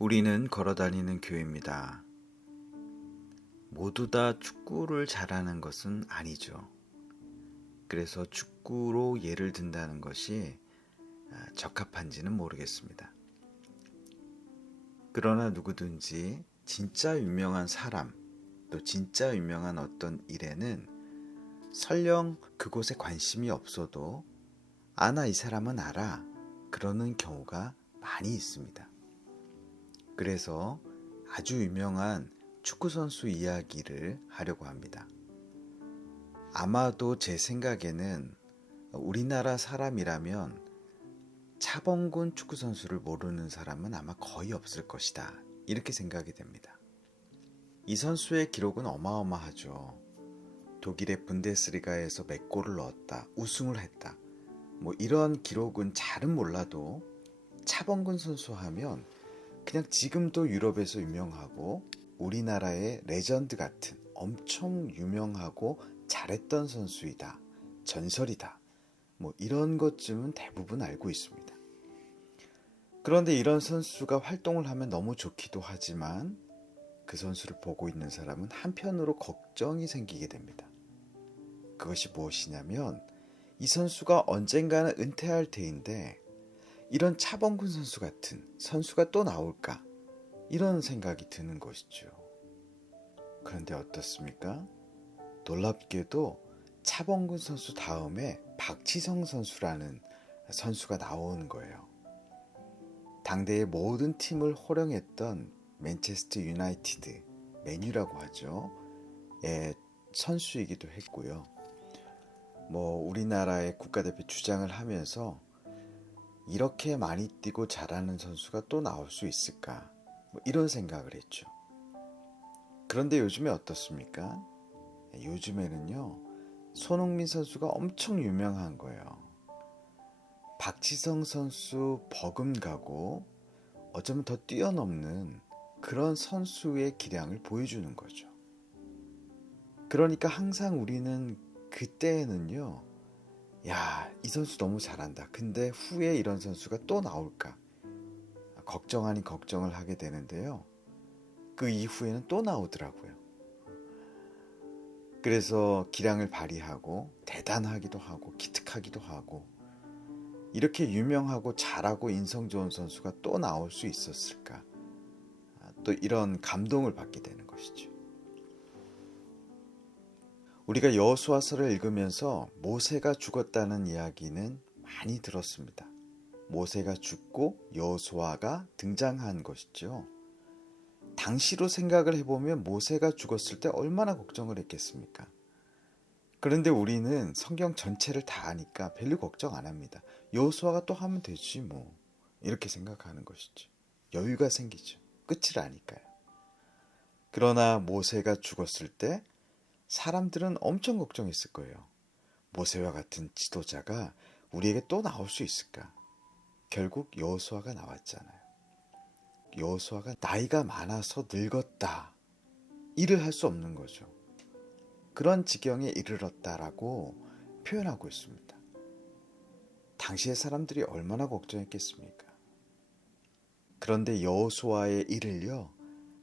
우리는 걸어다니는 교회입니다. 모두 다 축구를 잘하는 것은 아니죠. 그래서 축구로 예를 든다는 것이 적합한지는 모르겠습니다. 그러나 누구든지 진짜 유명한 사람, 또 진짜 유명한 어떤 일에는 설령 그곳에 관심이 없어도 나 이 사람은 알아. 그러는 경우가 많이 있습니다. 그래서 아주 유명한 축구선수 이야기를 하려고 합니다. 아마도 제 생각에는 우리나라 사람이라면 차범근 축구선수를 모르는 사람은 아마 거의 없을 것이다. 이렇게 생각이 됩니다. 이 선수의 기록은 어마어마하죠. 독일의 분데스리가에서 몇 골을 넣었다, 우승을 했다. 이런 기록은 잘은 몰라도 차범근 선수 하면 그냥 지금도 유럽에서 유명하고 우리나라의 레전드 같은 엄청 유명하고 잘했던 선수이다. 전설이다. 이런 것쯤은 대부분 알고 있습니다. 그런데 이런 선수가 활동을 하면 너무 좋기도 하지만 그 선수를 보고 있는 사람은 한편으로 걱정이 생기게 됩니다. 그것이 무엇이냐면 이 선수가 언젠가는 은퇴할 테인데 이런 차범근 선수 같은 선수가 또 나올까? 이런 생각이 드는 것이죠. 그런데 어떻습니까? 놀랍게도 차범근 선수 다음에 박지성 선수라는 선수가 나오는 거예요. 당대의 모든 팀을 호령했던 맨체스터 유나이티드, 맨유라고 하죠. 선수이기도 했고요. 우리나라의 국가대표 주장을 하면서 이렇게 많이 뛰고 잘하는 선수가 또 나올 수 있을까? 이런 생각을 했죠. 그런데 요즘에 어떻습니까? 요즘에는요, 손흥민 선수가 엄청 유명한 거예요. 박지성 선수 버금가고 어쩌면 더 뛰어넘는 그런 선수의 기량을 보여주는 거죠. 그러니까 항상 우리는 그때에는요, 야, 이 선수 너무 잘한다. 근데 후에 이런 선수가 또 나올까? 걱정 아닌 걱정을 하게 되는데요. 그 이후에는 또 나오더라고요. 그래서 기량을 발휘하고 대단하기도 하고 기특하기도 하고 이렇게 유명하고 잘하고 인성 좋은 선수가 또 나올 수 있었을까? 또 이런 감동을 받게 되는 것이죠. 우리가 여호수아서를 읽으면서 모세가 죽었다는 이야기는 많이 들었습니다. 모세가 죽고 여호수아가 등장한 것이죠. 당시로 생각을 해보면 모세가 죽었을 때 얼마나 걱정을 했겠습니까? 그런데 우리는 성경 전체를 다 아니까 별로 걱정 안 합니다. 여호수아가 또 하면 되지 뭐. 이렇게 생각하는 것이죠. 여유가 생기죠. 끝을 아니까요. 그러나 모세가 죽었을 때 사람들은 엄청 걱정했을 거예요. 모세와 같은 지도자가 우리에게 또 나올 수 있을까? 결국 여호수아가 나왔잖아요. 여호수아가 나이가 많아서 늙었다. 일을 할 수 없는 거죠. 그런 지경에 이르렀다라고 표현하고 있습니다. 당시의 사람들이 얼마나 걱정했겠습니까? 그런데 여호수아의 일을요,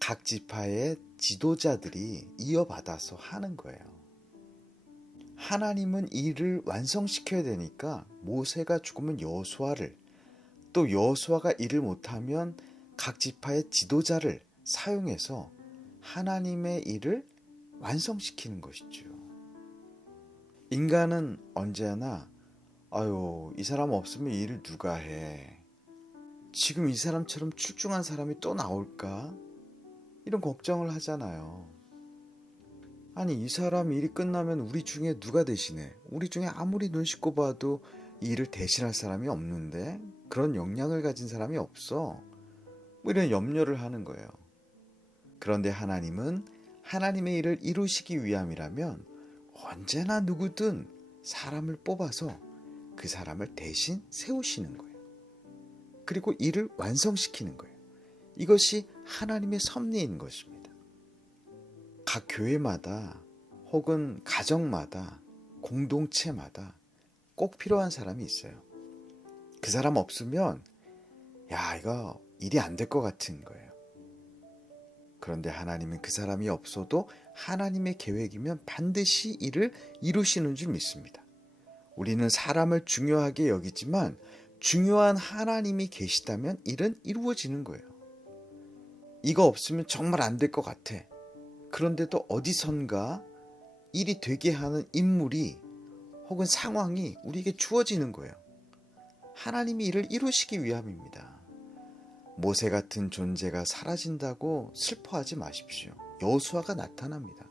각 지파의 지도자들이 이어받아서 하는 거예요. 하나님은 일을 완성시켜야 되니까 모세가 죽으면 여호수아를, 또 여호수아가 일을 못하면 각 지파의 지도자를 사용해서 하나님의 일을 완성시키는 것이죠. 인간은 언제나 이 사람 없으면 일을 누가 해? 지금 이 사람처럼 출중한 사람이 또 나올까? 이런 걱정을 하잖아요. 아니, 이 사람 일이 끝나면 우리 중에 누가 대신해? 우리 중에 아무리 눈 씻고 봐도 이 일을 대신할 사람이 없는데, 그런 역량을 가진 사람이 없어. 이런 염려를 하는 거예요. 그런데 하나님은 하나님의 일을 이루시기 위함이라면 언제나 누구든 사람을 뽑아서 그 사람을 대신 세우시는 거예요. 그리고 일을 완성시키는 거예요. 이것이 하나님의 섭리인 것입니다. 각 교회마다 혹은 가정마다 공동체마다 꼭 필요한 사람이 있어요. 그 사람 없으면 이거 일이 안 될 것 같은 거예요. 그런데 하나님은 그 사람이 없어도 하나님의 계획이면 반드시 일을 이루시는 줄 믿습니다. 우리는 사람을 중요하게 여기지만 중요한 하나님이 계시다면 일은 이루어지는 거예요. 이거 없으면 정말 안 될 것 같아. 그런데도 어디선가 일이 되게 하는 인물이 혹은 상황이 우리에게 주어지는 거예요. 하나님이 이를 이루시기 위함입니다. 모세 같은 존재가 사라진다고 슬퍼하지 마십시오. 여호수아가 나타납니다.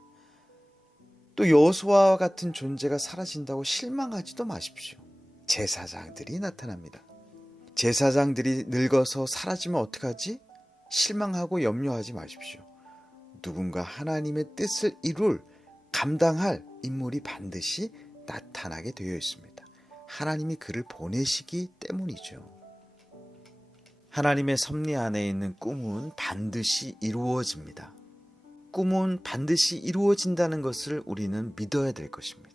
또 여호수아 같은 존재가 사라진다고 실망하지도 마십시오. 제사장들이 나타납니다. 제사장들이 늙어서 사라지면 어떡하지? 실망하고 염려하지 마십시오. 누군가 하나님의 뜻을 이룰, 감당할 인물이 반드시 나타나게 되어 있습니다. 하나님이 그를 보내시기 때문이죠. 하나님의 섭리 안에 있는 꿈은 반드시 이루어집니다. 꿈은 반드시 이루어진다는 것을 우리는 믿어야 될 것입니다.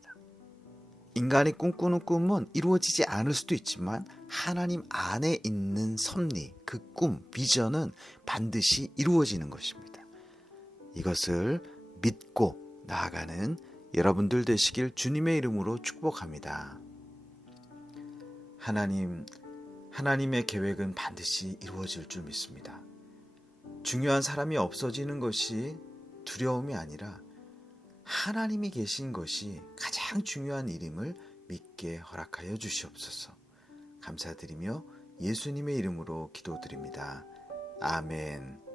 인간이 꿈꾸는 꿈은 이루어지지 않을 수도 있지만 하나님 안에 있는 섭리, 그 꿈, 비전은 반드시 이루어지는 것입니다. 이것을 믿고 나아가는 여러분들 되시길 주님의 이름으로 축복합니다. 하나님의 계획은 반드시 이루어질 줄 믿습니다. 중요한 사람이 없어지는 것이 두려움이 아니라 하나님이 계신 것이 가장 중요한 일임을 믿게 허락하여 주시옵소서. 감사드리며 예수님의 이름으로 기도드립니다. 아멘.